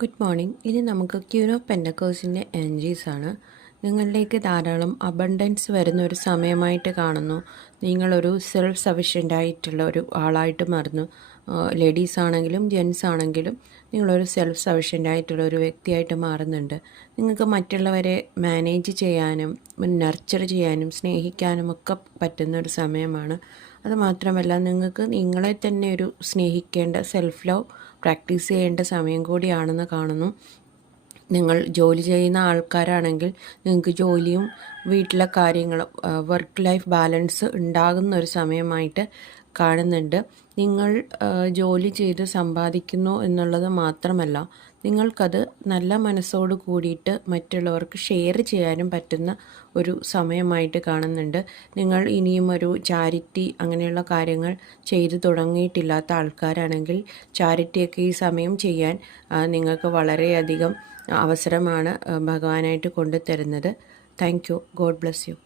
Good morning. ഇനി നമുക്ക് queen of പെൻഡക്കേഴ്സിൻ്റെ energies ആണ്. നിങ്ങളിലേക്ക് ധാരാളം അബണ്ടൻസ് വരുന്ന ഒരു സമയമായിട്ട് കാണുന്നു. നിങ്ങളൊരു സെൽഫ് സഫിഷ്യൻ്റ് ആയിട്ടുള്ള ഒരു ആളായിട്ട് മാറുന്നു. ലേഡീസ് ആണെങ്കിലും ജെൻസ് ആണെങ്കിലും നിങ്ങളൊരു സെൽഫ് സഫിഷ്യൻ്റ് ആയിട്ടുള്ള ഒരു വ്യക്തിയായിട്ട് മാറുന്നുണ്ട്. നിങ്ങൾക്ക് മറ്റുള്ളവരെ മാനേജ് ചെയ്യാനും നർച്ചർ ചെയ്യാനും സ്നേഹിക്കാനും ഒക്കെ പറ്റുന്ന ഒരു സമയമാണ്. അതുമാത്രമല്ല, നിങ്ങൾക്ക് നിങ്ങളെ തന്നെ ഒരു സ്നേഹിക്കേണ്ട സെൽഫ് ലവ് പ്രാക്ടീസ് ചെയ്യേണ്ട സമയം കൂടിയാണെന്ന് കാണുന്നു. നിങ്ങൾ ജോലി ചെയ്യുന്ന ആൾക്കാരാണെങ്കിൽ നിങ്ങൾക്ക് ജോലിയും വീട്ടിലെ കാര്യങ്ങളും വർക്ക് ലൈഫ് ബാലൻസ് ഉണ്ടാകുന്ന ഒരു സമയമായിട്ട് കാണുന്നുണ്ട്. നിങ്ങൾ ജോലി ചെയ്ത് സമ്പാദിക്കുന്നു എന്നുള്ളത് മാത്രമല്ല, നിങ്ങൾക്കത് നല്ല മനസ്സോട് കൂടിയിട്ട് മറ്റുള്ളവർക്ക് ഷെയർ ചെയ്യാനും പറ്റുന്ന ഒരു സമയമായിട്ട് കാണുന്നുണ്ട്. നിങ്ങൾ ഇനിയും ഒരു ചാരിറ്റി അങ്ങനെയുള്ള കാര്യങ്ങൾ ചെയ്തു തുടങ്ങിയിട്ടില്ലാത്ത ആൾക്കാരാണെങ്കിൽ ചാരിറ്റിയൊക്കെ ഈ സമയം ചെയ്യാൻ നിങ്ങൾക്ക് വളരെയധികം അവസരമാണ് ഭഗവാനായിട്ട് കൊണ്ടുതരുന്നത്. Thank you. God bless U.